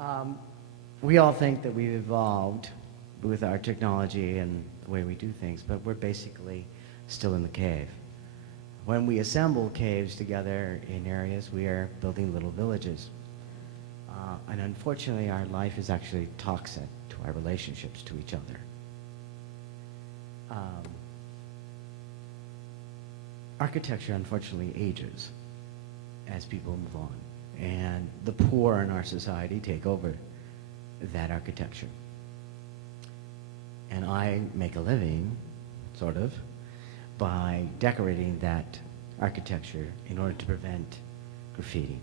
Um, we all think that we've evolved with our technology and the way we do things, but we're basically still in the cave. When we assemble caves together in areas, we are building little villages. And unfortunately, our life is actually toxic to our relationships to each other. Architecture, unfortunately, ages as people move on. And the poor in our society take over that architecture. And I make a living, sort of, by decorating that architecture in order to prevent graffiti.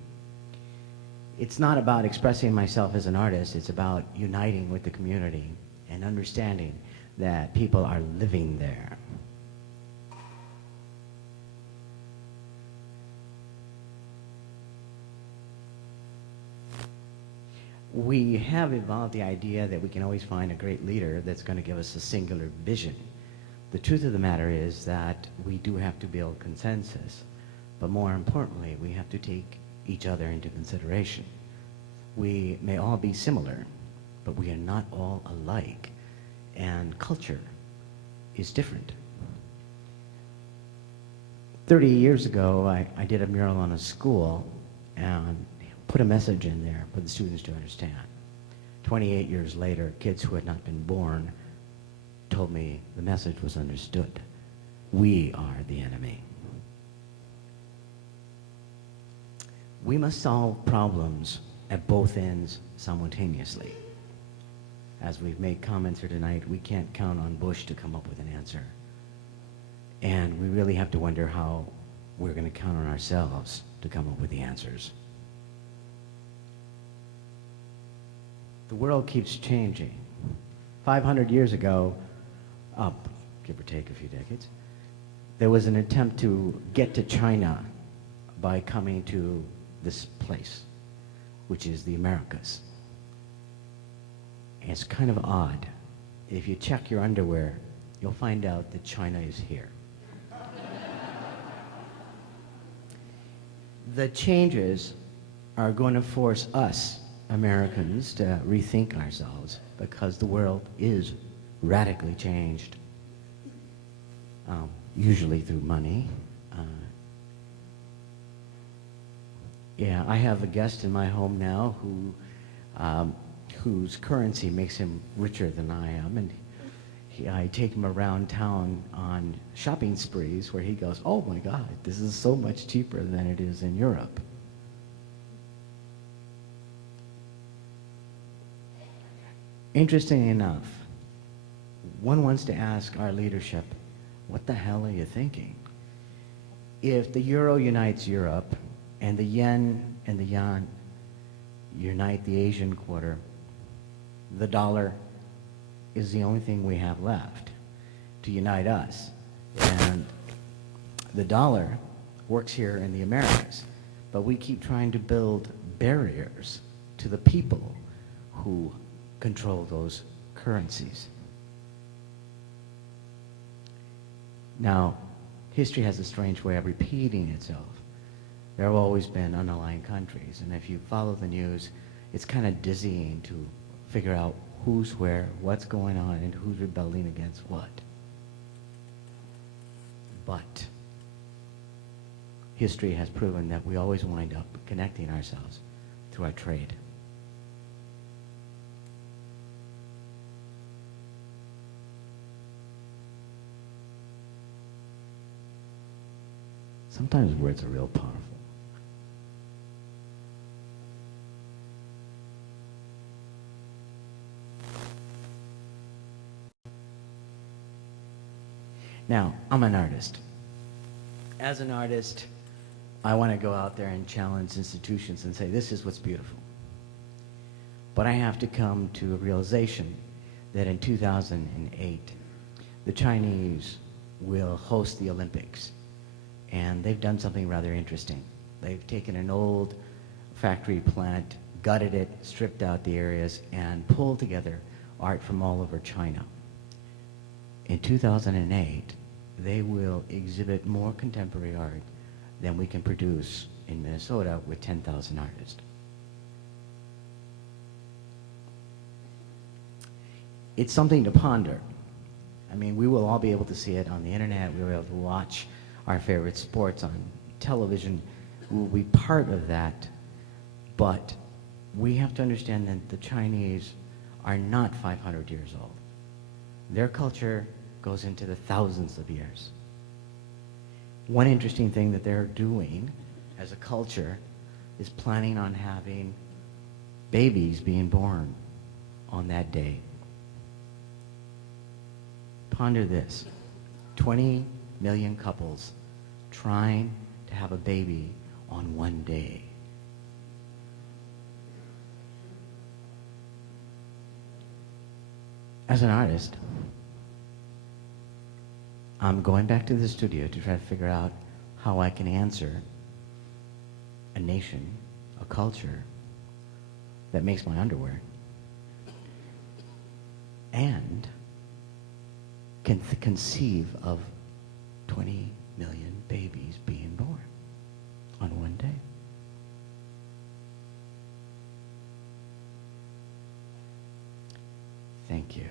It's not about expressing myself as an artist, it's about uniting with the community and understanding that people are living there. We have evolved the idea that we can always find a great leader that's going to give us a singular vision. The truth of the matter is that we do have to build consensus, but more importantly, we have to take each other into consideration. We may all be similar, but we are not all alike, and culture is different. 30 years ago, I did a mural on a school and put a message in there for the students to understand. 28 years later, kids who had not been born told me the message was understood. We are the enemy. We must solve problems at both ends simultaneously. As we've made comments here tonight, we can't count on Bush to come up with an answer. And we really have to wonder how we're going to count on ourselves to come up with the answers. The world keeps changing. 500 years ago, give or take a few decades, there was an attempt to get to China by coming to this place, which is the Americas. And it's kind of odd. If you check your underwear, you'll find out that China is here. The changes are going to force us, Americans, to rethink ourselves because the world is radically changed, usually through money. Yeah, I have a guest in my home now whose currency makes him richer than I am, and I take him around town on shopping sprees where he goes, "Oh my God, this is so much cheaper than it is in Europe." Interesting enough, one wants to ask our leadership, what the hell are you thinking? If the euro unites Europe and the yen and the yuan unite the Asian quarter, the dollar is the only thing we have left to unite us. And the dollar works here in the Americas, but we keep trying to build barriers to the people who control those currencies. Now, history has a strange way of repeating itself. There have always been unaligned countries, and if you follow the news, it's kind of dizzying to figure out who's where, what's going on, and who's rebelling against what. But history has proven that we always wind up connecting ourselves through our trade. Sometimes words are real powerful. Now, I'm an artist. As an artist, I want to go out there and challenge institutions and say, this is what's beautiful. But I have to come to a realization that in 2008, the Chinese will host the Olympics. And they've done something rather interesting. They've taken an old factory plant, gutted it, stripped out the areas, and pulled together art from all over China. In 2008, they will exhibit more contemporary art than we can produce in Minnesota with 10,000 artists. it's something to ponder. I mean, we will all be able to see it on the internet. We will be able to watch our favorite sports on television. We will be part of that. But we have to understand that the Chinese are not 500 years old. Their culture goes into the thousands of years. One interesting thing that they're doing as a culture is planning on having babies being born on that day. Ponder this, 20 million couples trying to have a baby on one day. As an artist, I'm going back to the studio to try to figure out how I can answer a nation, a culture that makes my underwear, and can conceive of 20 million babies being born on one day. Thank you.